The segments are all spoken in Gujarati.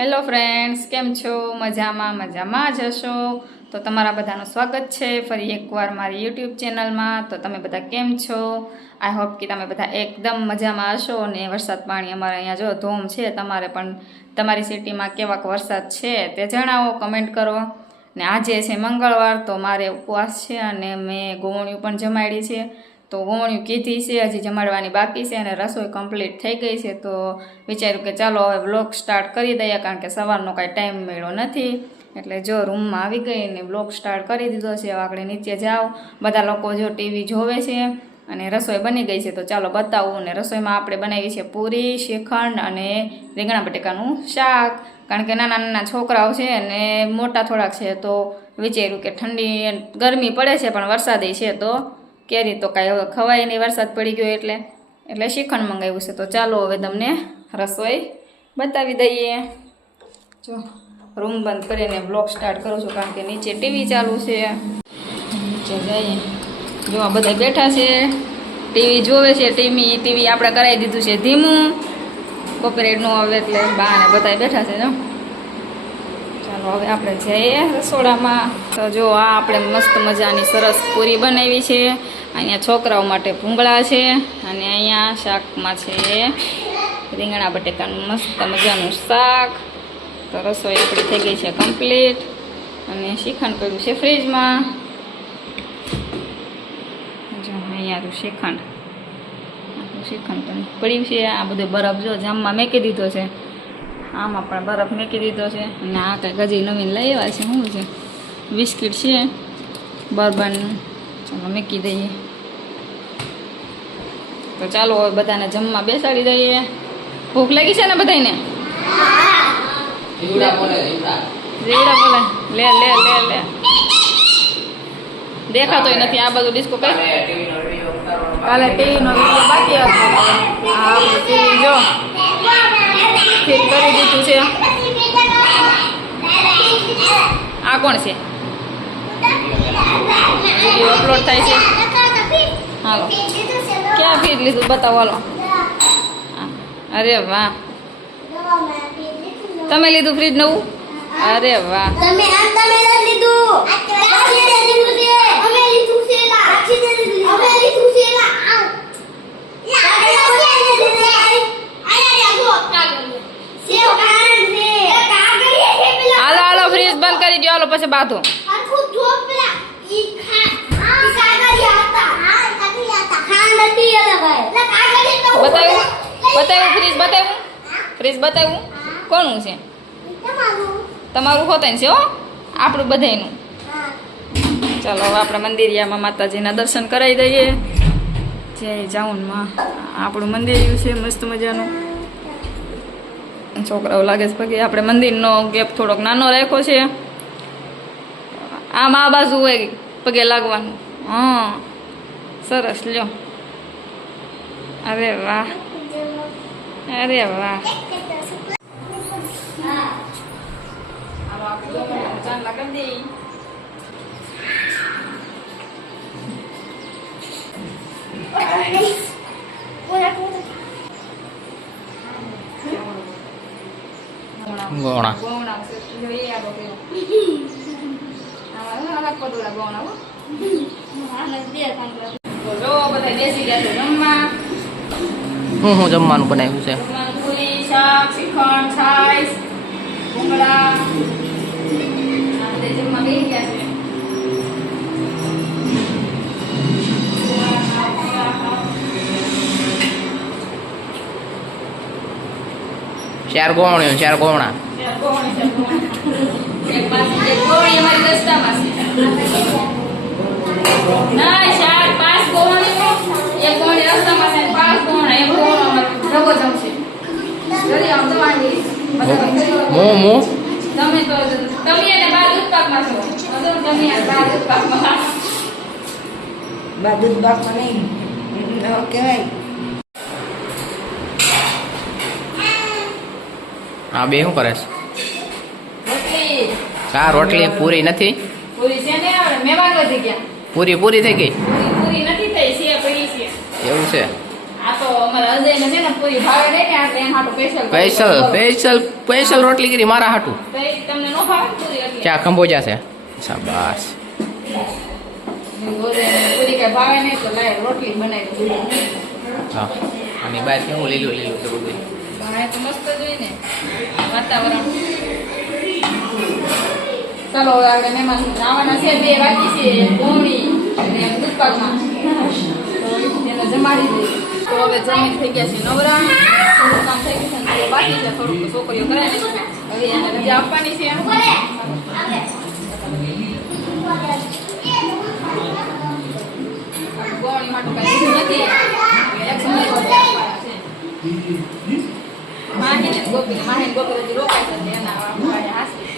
હેલો ફ્રેન્ડ્સ કેમ છો? મજામાં મજામાં જ હશો? તો તમારા બધાનું સ્વાગત છે ફરી એકવાર મારી યુટ્યુબ ચેનલમાં. તો તમે બધા કેમ છો? આઈ હોપ કે તમે બધા એકદમ મજામાં હશો અને વરસાદ પાણી અમારે અહીંયા જો ધૂમ છે, તમારે પણ તમારી સિટીમાં કેવાક વરસાદ છે તે જણાવો કમેન્ટ કરો. ને આજે છે મંગળવાર, તો મારે ઉપવાસ છે અને મેં ગોવણિયું પણ જમાડી છે. તો ગોવણિયું કીધી છે, હજી જમાડવાની બાકી છે અને રસોઈ કમ્પ્લીટ થઈ ગઈ છે. તો વિચાર્યું કે ચાલો હવે બ્લોગ સ્ટાર્ટ કરી દઈએ, કારણ કે સવારનો કાંઈ ટાઈમ મળ્યો નથી. એટલે જો રૂમમાં આવી ગઈ ને બ્લોગ સ્ટાર્ટ કરી દીધો છે, હવે આપણે નીચે જાઓ. બધા લોકો જો ટીવી જોવે છે અને રસોઈ બની ગઈ છે, તો ચાલો બતાવું. ને રસોઈમાં આપણે બનાવી છે પૂરી, શ્રીખંડ અને રીંગણા બટેકાનું શાક. કારણ કે નાના નાના છોકરાઓ છે અને મોટા થોડાક છે, તો વિચાર્યું કે ઠંડી ગરમી પડે છે, પણ વરસાદે છે, તો કેરી તો કાંઈ હવે ખવાય નહીં, વરસાદ પડી ગયો એટલે. એટલે શ્રીખંડ મંગાવ્યું છે. તો ચાલો હવે તમને રસોઈ બતાવી દઈએ. જો રૂમ બંધ કરીને બ્લોગ સ્ટાર્ટ કરું છું કારણ કે નીચે ટીવી ચાલુ છે. નીચે જઈએ. જો, આ બધા બેઠા છે. ટીવી જોવે છે. ટીવી ટીવી આપણે કરાવી દીધું છે ધીમું. કોપરેટનું આવે એટલે બા ને બધા બેઠા છે, જો. ચાલો હવે આપણે જઈએ રસોડામાં. તો જો આ આપણે મસ્ત મજાની સરસ પૂરી બનાવી છે. અહીંયા છોકરાઓ માટે ભૂંગળા છે અને અહીંયા શાકમાં છે રીંગણા બટેકાનું મસ્ત મજાનું શાક. તો રસોઈ આપણી થઈ ગઈ છે કમ્પ્લીટ. અને શ્રીખંડ પડ્યું છે ફ્રીજમાં. જો અહીંયાનું આખું શ્રીખંડ. પણ પડ્યું છે. આ બધો બરફ જો જામમાં મેકી દીધો છે. આમાં પણ બરફ મેકી દીધો છે. અને આ કંઈક હજી નવીન લઈ આવ્યા છે. શું છે? બિસ્કિટ છે. બર્બન. ચાલો મૂકી દઈએ. તો ચાલો હવે બધાને જમવા બેસાડી દઈએ. ભૂખ લાગી છે ને બધાને બોલે બોલે. લે લે લે લે. દેખાતોય નથી આ બધું ડિસ્કો કઈ? કાલે ટીવીનો વીડિયો ઉતારવાનો કાલે ટીવીનો વીડિયો બાકી હતો આ ટીવી જો. ફિટ કરી દીધું છે. આ કોણ છે? વીડિયો અપલોડ થાય છે. હાલો. ક્યાં ફીટ લીધું? બતાવો હાલો. અરે વાહ. તમે લીધું ફ્રીજ નવું? અરે વાહ. તમે આમ તમે નથી લીધું કાચી ને લીધું છે અમે લીધું છે લા કાચી ને લીધું અમે લીધું છે લા આવ લા કાચી ને લીધું છે આયા જો કાગળ સેવ કારણ છે કાગળ છે પેલા હાલો હાલો ફ્રીજ બંધ કરી દો હાલો પછી બાંધો બતાવ્યું? ફ્રીજ બતાવું ફ્રીજ બતાવ્યું? કોનું છે? તમારું. તમારું હોતા છે હો? આપણું બધાયનું. ચાલો હવે આપણે મંદિરિયામાં માતાજીના દર્શન કરાવી દઈએ. જય જાઉનમાં આપણું મંદિર છે મસ્ત મજાનું. છોકરાઓ લાગે છે પગે. આપણે મંદિરનો ગેપ થોડોક નાનો રાખ્યો છે. આમ આ બાજુ હોય પગે લાગવાનું. હા સરસ લ્યો. અરે વાહ. અરે વાહ. ગોણા. ગૌણા. હો હું જમવાનું બનાવ્યું છે? ચાર ગોવણ્યો ચાર ગોવણા. એક પાસ- એક ગોળી અમારી રસ્તામાં છે ના ચાર પાંચ ગોળી એક ગોળી રસ્તામાં છે પાંચ ગોળા એક ગોળો અમારે ભેગો જમશે જલ્દી આવો તો વાંધી મો મો તમે તો તમે અને બા દૂધ પાકમાં છો અદર તમે અને બા દૂધ પાકમાં બા દૂધ બાપમાં નહીં કહેવાય હા બે શું કરે છે? રોટલી રોટલી પૂરી નથી. પૂરી પૂરી થઈ ગઈ? એવું છે? સ્પેશલ સ્પેશલ સ્પેશલ રોટલી કરી મારા હાટું. ચા ખંભોજા છે. શાબાશ. હા અને કેવું લીલું બધું વાતાવરણ. ચાલો આપણે મહેમાન આવવાના છે. બે બાકી છે. ગોમડી અને દૂધપાકમાં એને જમાડી દઈએ તો હવે જમીન થઈ ગયા છે નવરા. થોડું કામ થઈ ગયું છે બાકી છે, થોડુંક છોકરીઓ કરે હવે એને રજા આપવાની છે. ગોળી માટે કઈ નથી. એક સમય ગોપીને માહીને ગોપી હજી રોકાય છે એના આપણે હાસી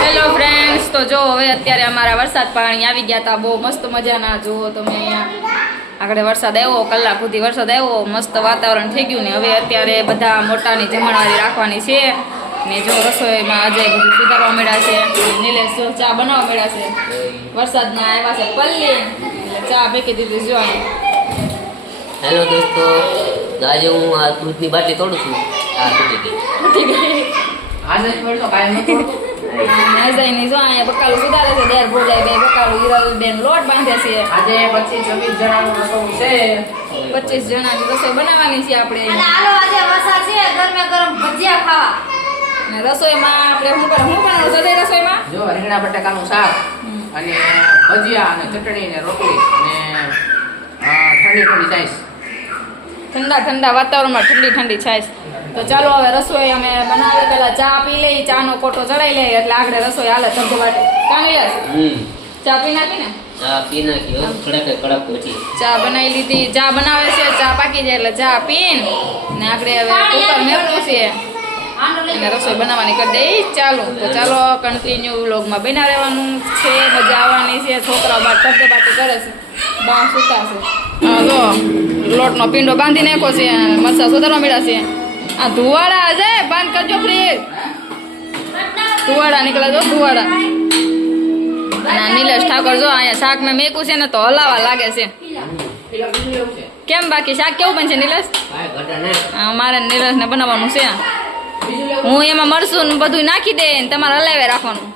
હેલો ફ્રેન્ડ્સ તો જો હવે અત્યારે અમારા વરસાદ પાણી આવી ગયા હતા બહુ મસ્ત મજાના. જુઓ તમે અહીંયા આગળ વરસાદ આવ્યો કલાક સુધી વરસાદ આવ્યો મસ્ત વાતાવરણ થઈ ગયું ને હવે અત્યારે બધા મોટાની જમણવારી રાખવાની છે. ને જો રસોઈમાં અજય બધું સુધારવા મળ્યા છે. નિલેશ ચા બનાવવા મળ્યા છે. વરસાદના આવ્યા છે પલ્લી. ચા ફેંકી દીધી જોવાની હેલો દોસ્તો આજે હું આ દૂધની બાટલી તોડું છું. આ તૂટી ગઈ. તૂટી જ નહોતું. જો અહીંયા બકાલું સુધારે છે દેર ભોજાય બે બકાલું હીરાબેન લોટ બાંધે છે. આજે પચીસ છવ્વીસ જણાનું રસોડું છે. પચીસ જણાની રસોઈ બનાવવાની છે આપણે. અને આજે છે ગરમે ગરમ ભજીયા ખાવા. અને રસોઈમાં આપણે શું કરે શું બનાવવાનું છે રસોઈમાં? જો રીંગણા બટાકાનું શાક અને ભજીયા અને ચટણી ને રોટલી અને ઠંડી ઠંડી ચાઈસ ઠંડા ઠંડા વાતાવરણમાં ઠંડી ઠંડી છાશ. તો ચાલો હવે રસોઈ અમે બનાવી પેલા ચા પી લઈ ચા નો કોટો ચડાવી લઈ એટલે આગળ રસોઈ હાલે ધબધબાટી કાણી લે હમ. ચા પી નાખી ને? આ પી નાખી કડક પછી ચા બનાવી લીધી ચા બનાવે છે ચા પાકી જાય એટલે ચા પીન. ને આપણે હવે કુકર મેળવું છે. અને રસોઈ બનાવવાની કરી દઈ ચાલુ તો ચાલો કન્ટિન્યુ વ્લોગમાં બના રહેવાનું છે. મજા આવવાની છે. છોકરાઓ બાર બાટી કરે છે. બા સુતા છે હા જો લોટનો પીંડો બાંધી નાખ્યો છે. મરસા સુધારવા મળ્યા છે. આ ધુવાડા છે બંધ કરજો ફ્રીજ ધુવાડા નીકળે જો ધુવાડા. નિલેશ ઠાકોર જો અહીંયા શાક મેં મેકું છે ને તો હલાવા લાગે છે. છે કેમ બાકી શાક કેવું બનશે નિલેશ? ભાઈ ઘટા ને મારે બનાવવાનું છે. હું એમાં મરસું ને બધું નાખી દે ને તમારે હલાવે રાખવાનું.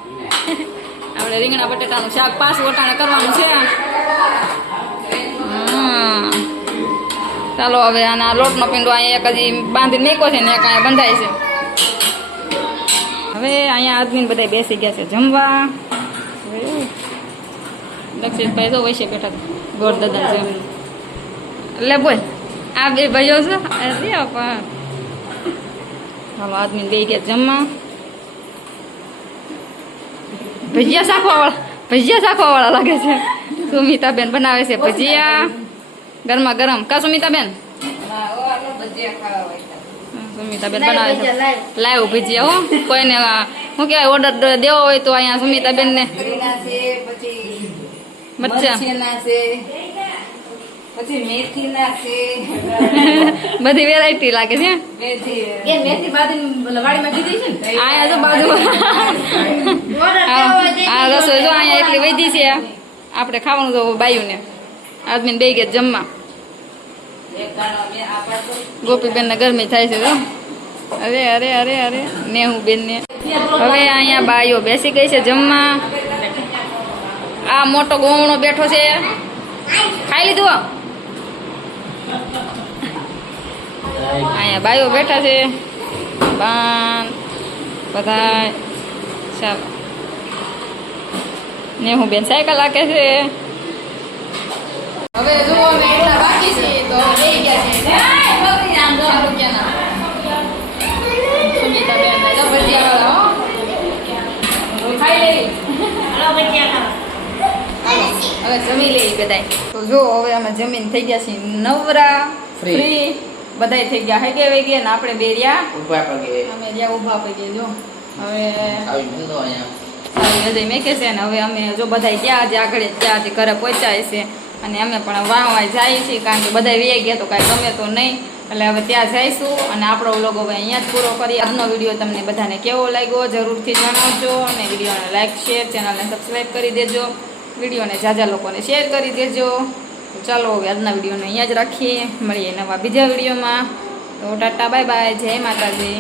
આપણે રીંગણા બટેટાનું શાક પાસ વટાણા કરવાનું છે. ચાલો, હવે આના લોટનો પીંડો અહીંયા હજી બાંધીને મેકો છે ને અહીંયા બંધાય છે. હવે અહીંયા આદમીને બધા બેસી ગયા છે જમવા. દક્ષિતભાઈ તો છે બેઠા ગોળ દાદા જેમ એટલે બોલ, આ બે ભાઈઓ છે? ચાલો આદમી બે ગયા જમવા. ભજીયા શાખવા વાળા ભજીયા શાખવા વાળા લાગે છે. સુમિતાબેન બનાવે છે ભજીયા. ગરમા ગરમ. કા સુમિતાબેન? સુમિતાબેન બનાવે છે. લાઈવ ભજીયા હો. કોઈને શું કહેવાય ઓર્ડર દેવો હોય તો અહીંયા સુમિતાબેન ને પછી છે બધી વેરાયટી લાગે છે મેથી એ મેથી વાડીમાં દીધી છે ને? આયા જો બાજુ. આ રસોઈ જો અહીંયા એટલી વધી છે. આપણે ખાવાનું તો બાયુને. આદમીને બે ગયા જમવા. ગોપીબેન ને ગરમી થાય છે અરે અરે અરે અરે અરે. નેહુ બેન ને હવે અહીંયા બાયો બેસી ગઈ છે જમવા. આ મોટો ગોવણો બેઠો છે. ખાઈ લીધું? અહીંયા બાઈઓ બેઠા છે. બાન બધા ચાલો ને હું બેન સાયકલ હાકે છે. હવે જુઓ અમે એટલા બાકી છે તો બે ગયા છે. આમ દસ રૂપિયાના. સુમિતાબેન ને ભજીયા વાળા હો. હવે ખાઈ લેવી હવે જમી લઈ બધાય. તો જો હવે અમે જમીન થઈ ગયા છીએ નવરા ફ્રી બધાય થઈ ગયા. હગે વેગે ને આપણે બે રહ્યા. ઊભા પગે અમે રહ્યા ઊભા પડી જો. હવે આવી મળતો અહીંયા. સારી હૃદય છે ને હવે અમે જો બધા ગયા આજે આગળ ત્યાં આજે ઘરે પહોંચાય છે અને અમે પણ વાહવા જઈએ છીએ, કારણ કે બધા વે ગયા તો કાંઈ ગમે તો નહીં. એટલે હવે ત્યાં જઈશું અને આપણો વ્લોગ હવે અહીંયા જ પૂરો કરીએ. આજનો વીડિયો તમને બધાને કેવો લાગ્યો જરૂરથી જણાવજો અને વિડીયોને લાઇક શેર ચેનલને સબસ્ક્રાઈબ કરી દેજો. વિડીયોને જાજા લોકોને શેર કરી દેજો. ચાલો હવે આજના વિડીયોને અહીંયા જ રાખીએ. મળીએ નવા બીજા વિડીયોમાં. તો ટાટા બાય બાય જય માતાજી.